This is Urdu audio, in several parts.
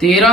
13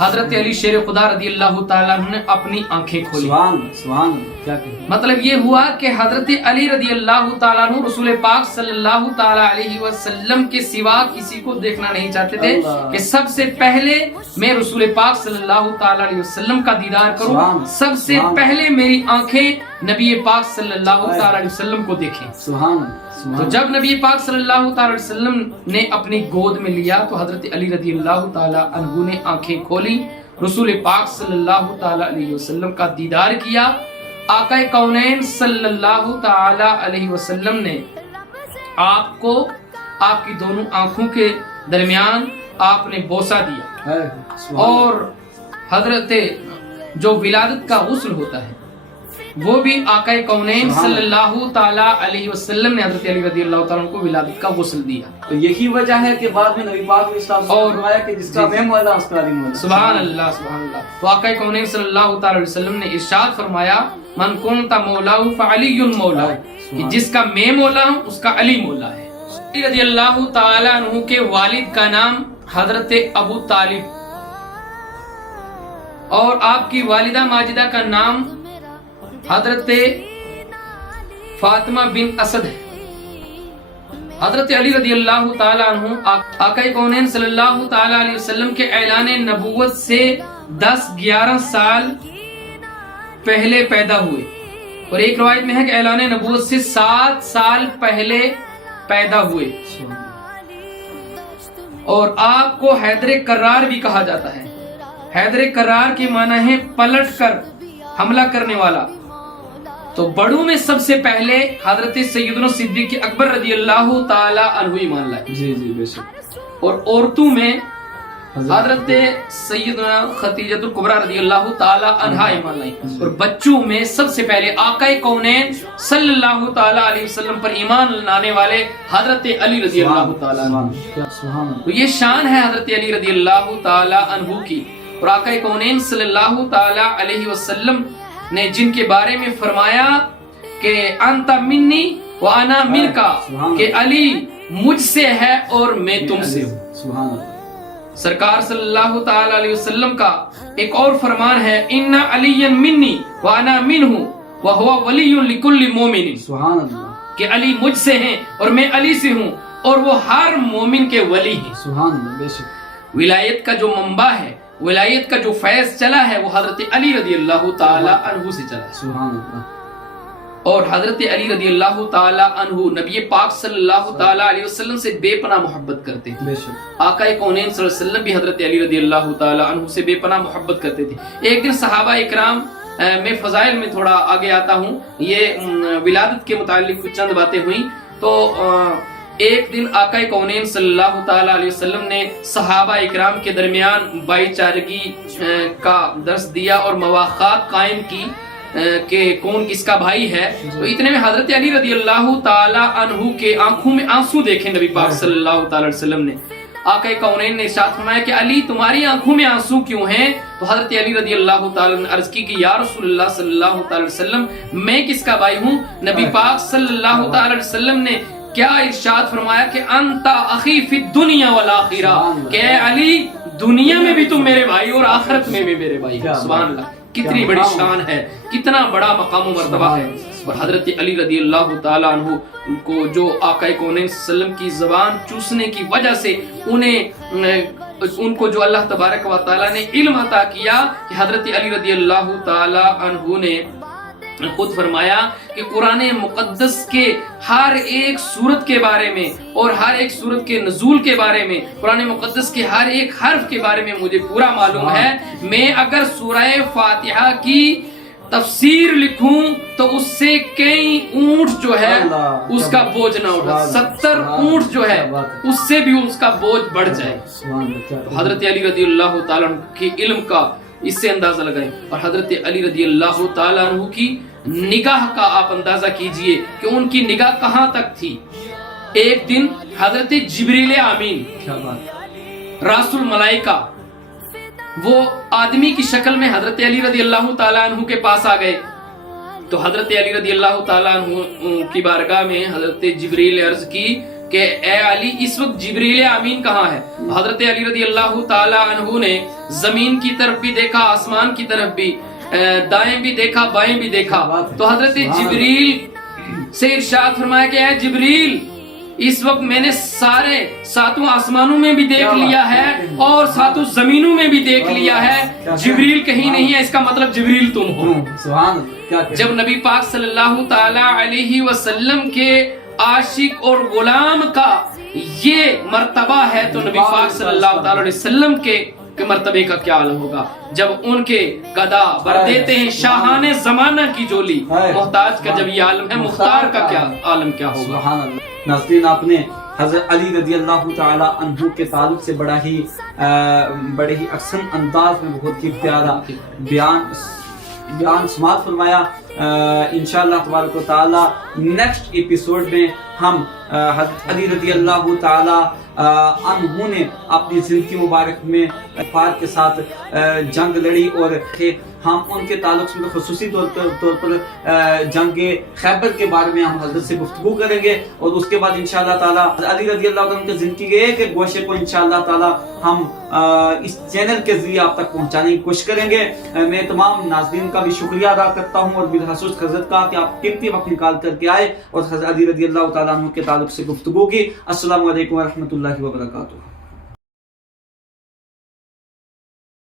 حضرت علی شیر خدا رضی اللہ تعالیٰ عنہ نے اپنی آنکھیں کھولی. سبحان اللہ، سبحان اللہ، کیا کہیں. مطلب یہ ہوا کہ حضرت علی رضی اللہ تعالیٰ عنہ رسول پاک صلی اللہ تعالیٰ علیہ وسلم کے سوا کسی کو دیکھنا نہیں چاہتے تھے کہ سب سے پہلے میں رسول پاک صلی اللہ تعالیٰ علیہ وسلم کا دیدار کروں، سب سے پہلے میری آنکھیں نبی پاک صلی اللہ تعالیٰ علیہ وسلم کو دیکھیں. سبحان اللہ. تو جب نبی پاک صلی اللہ تعالیٰ علیہ وسلم نے اپنی گود میں لیا تو حضرت علی رضی اللہ تعالیٰ عنہ نے آنکھیں کھولی، رسول پاک صلی اللہ تعالیٰ علیہ وسلم کا دیدار کیا. آقا کونین صلی اللہ تعالیٰ علیہ وسلم نے آپ کو آپ کی دونوں آنکھوں کے درمیان آپ نے بوسہ دیا، اور حضرت جو ولادت کا غسل ہوتا ہے وہ بھی آقا کونین صلی اللہ تعالیٰ علیہ وسلم نے حضرت علی رضی اللہ تعالیٰ کو ولادت کا غسل دیا. تو یہی وجہ ہے کہ بعد میں نبی پاک نے فرمایا کہ جس کا میں مولا اس کا علی مولا. سبحان اللہ، سبحان اللہ. تو آقا کونین صلی اللہ تعالیٰ علیہ وسلم نے ارشاد فرمایا من کنت مولاہ فعلی مولا، کہ جس کا میں مولا ہوں اس کا علی مولا ہے. علی رضی اللہ تعالیٰ عنہ کے والد کا نام حضرت ابو طالب اور آپ کی والدہ ماجدہ کا نام حضرت فاطمہ بن اسد ہے. حضرت علی رضی اللہ تعالیٰ عنہ آقا کونین صلی اللہ تعالیٰ علیہ وسلم کے اعلان نبوت سے 10-11 سال پہلے پیدا ہوئے، اور ایک روایت میں ہے کہ اعلان نبوت سے 7 سال پہلے پیدا ہوئے. اور آپ کو حیدر کرار بھی کہا جاتا ہے. حیدر کرار کے معنی ہے پلٹ کر حملہ کرنے والا. تو بڑوں میں سب سے پہلے حضرت سیدنا صدیق اکبر رضی اللہ تعالی عنہ ایمان لائے. جی جی بے شک. اور عورتوں میں حضرت سیدنا خدیجہ الکبریٰ رضی اللہ تعالی عنہا ایمان لائی. اور بچوں میں سب سے پہلے آقا کونین صلی اللہ تعالی علیہ وسلم پر ایمان لانے والے حضرت علی رضی اللہ تعالی عنہ. تو یہ شان ہے حضرت علی رضی اللہ تعالی عنہ کی. اور آقا کونین صلی اللہ تعالی علیہ وسلم نے جن کے بارے میں فرمایا کہ انت منی وانا منکا، کہ علی مجھ سے ہے اور میں تم سے ہوں. سرکار صلی اللہ تعالی علیہ وسلم کا ایک اور فرمان ہے ان علی منی وانا منہ وہو ولی لکل مومن، کہ علی مجھ سے ہیں اور میں علی سے ہوں اور وہ ہر مومن کے ولی ہیں. سبحان اللہ بے شک. ولایت کا جو منبع ہے، ولایت کا جو فیض چلا ہے وہ حضرت علی رضی اللہ تعالی عنہ سے چلا ہے. سبحان اللہ. اور حضرت علی رضی اللہ تعالی عنہ نبی پاک صلی اللہ تعالی علیہ وسلم سے بے پناہ محبت کرتے تھے. بے شک. آقا کونین صلی اللہ علیہ وسلم بھی حضرت علی رضی اللہ تعالی عنہ سے بے پناہ محبت کرتے تھے. ایک دن صحابہ اکرام میں فضائل میں تھوڑا آگے آتا ہوں، یہ ولادت کے متعلق کچھ چند باتیں ہوئیں. تو ایک دن آقا کونین صلی اللہ تعالی علیہ وسلم نے صحابہ اکرام کے درمیان بھائی چارگی کا درس دیا اور مواخات قائم کی کہ کون کس کا بھائی ہے. تو اتنے میں حضرت علی رضی اللہ تعالی عنہ کے آنکھوں میں آنسو دیکھے نبی پاک صلی اللہ تعالی علیہ وسلم نے. آقا کونین نے ارشاد فرمایا کہ علی تمہاری آنکھوں میں آنسو کیوں ہیں؟ تو حضرت علی رضی اللہ تعالی عنہ نے عرض کی کہ یا رسول اللہ صلی اللہ تعالی وسلم میں کس کا بھائی ہوں؟ نبی پاک صلی اللہ تعالی وسلم نے کیا ارشاد فرمایا کہ انت اخی فی الدنیا والآخرہ، کہ اے علی دنیا میں بھی تم میرے بھائی اور آخرت میں بھی میرے بھائی. سبحان اللہ، کتنی بڑی شان ہے، کتنا بڑا مقام و مرتبہ ہے. اور حضرت علی رضی اللہ تعالی عنہ کو جو آقا کونین صلی اللہ علیہ وسلم کی زبان چوسنے کی وجہ سے ان کو جو اللہ تبارک و تعالی نے علم عطا کیا کہ حضرت علی رضی اللہ تعالی عنہ نے خود فرمایا کہ قرآن مقدس کے ہر ایک سورت کے بارے میں اور ہر ایک سورت کے نزول کے بارے میں، قرآن مقدس کے ہر ایک حرف کے بارے میں مجھے پورا معلوم ہے. میں اگر سورہ فاتحہ کی تفسیر لکھوں تو اس سے کئی اونٹ جو ہے اس کا بوجھ نہ اٹھا، 70 اونٹ جو ہے اس سے بھی اس کا بوجھ بڑھ جائے. تو حضرت علی رضی اللہ تعالیٰ کے علم کا اس سے اندازہ لگائیں. اور حضرت علی رضی اللہ تعالیٰ عنہ کی نگاہ کا آپ اندازہ کیجئے کہ ان کی نگاہ کہاں تک تھی. ایک دن حضرت جبریل امین راس الملائکہ وہ آدمی کی شکل میں حضرت علی رضی اللہ تعالیٰ عنہ کے پاس آ گئے. تو حضرت علی رضی اللہ تعالیٰ عنہ کی بارگاہ میں حضرت جبریل عرض کی کہ اے علی اس وقت جبریل امین کہاں ہے؟ حضرت علی رضی اللہ تعالی عنہ نے زمین کی طرف بھی دیکھا، آسمان کی طرف بھی، دائیں بھی دیکھا، بائیں بھی دیکھا، تو حضرت جبریل سے ارشاد فرمایا کہ اے جبریل اس وقت میں نے سارے ساتوں آسمانوں میں بھی دیکھ لیا ہے اور ساتوں زمینوں میں بھی دیکھ لیا ہے، جبریل کہیں نہیں ہے، اس کا مطلب جبریل تم ہو۔ سبحان اللہ۔ جب نبی پاک صلی اللہ تعالی علیہ وسلم کے عاشق اور غلام کا یہ مرتبہ ہے تو نبی پاک صلی اللہ تعالی علیہ وسلم کے مرتبے کا کیا عالم ہوگا جب ان کے گدا بر دیتے ہیں شاہان زمانہ کی جولی، محتاج کا جب یہ عالم ہے، مختار کا کیا عالم کیا ہوگا۔ سبحان اللہ۔ ناظرین، آپ نے حضرت علی رضی اللہ تعالی عنہ کے تعلق سے بڑے ہی احسن انداز میں بہت ہی پیارا بیان سماعت فرمایا۔ انشاءاللہ تبارک و تعالی نیکسٹ ایپیسوڈ میں ہم حضرت علی رضی اللہ تعالی عنہ نے اپنی زندگی مبارک میں کفار کے ساتھ جنگ لڑی اور ہم ان کے تعلق سے خصوصی طور پر جنگ خیبر کے بارے میں ہم حضرت سے گفتگو کریں گے، اور اس کے بعد انشاءاللہ تعالی علی رضی اللہ عنہ کی زندگی کے ایک گوشے کو انشاءاللہ تعالی ہم اس چینل کے ذریعے آپ تک پہنچانے کی کوشش کریں گے۔ میں تمام ناظرین کا بھی شکریہ ادا کرتا ہوں اور بالخصوص حضرت کا کہ آپ قیمتی وقت نکال کر کے آئے اور حضرت علی رضی اللہ تعالیٰ عنہ کے تعلق سے گفتگو کی۔ السلام علیکم ورحمۃ اللہ وبرکاتہ۔